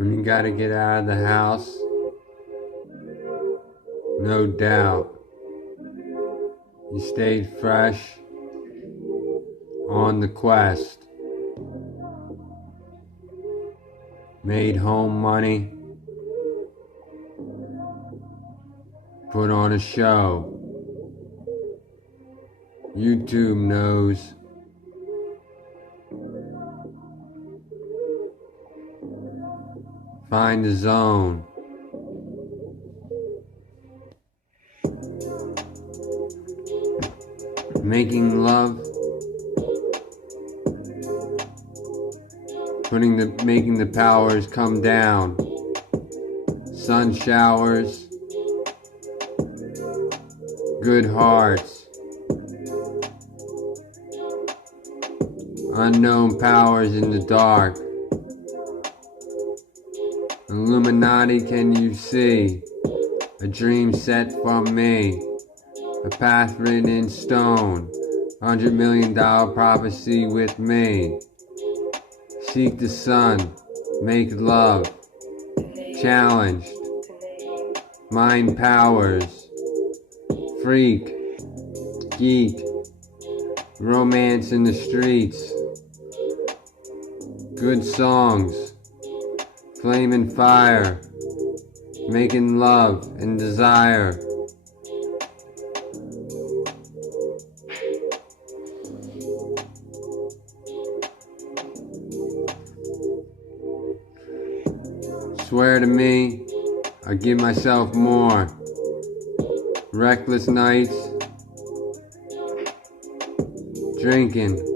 When you gotta get out of the house, no doubt, you stayed fresh on the quest, made home money, put on a show. YouTube knows. Find the zone. Making love. Making the powers come down. Sun showers. Good hearts. Unknown powers in the dark. Illuminati, can you see? A dream set from me. A path written in stone. $100 million prophecy with me. Seek the sun. Make love. Challenged. Mind powers. Freak. Geek. Romance in the streets. Good songs. Flame and fire, making love and desire. Swear to me, I give myself more. Reckless nights, drinking.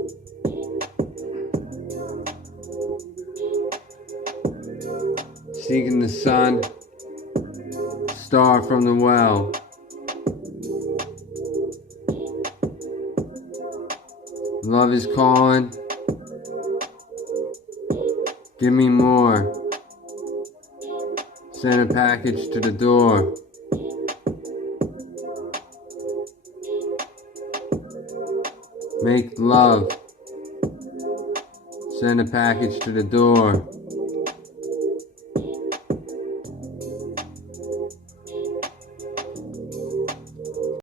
Seeking the sun, star from the well. Love is calling. Give me more. Send a package to the door. Make love. Send a package to the door.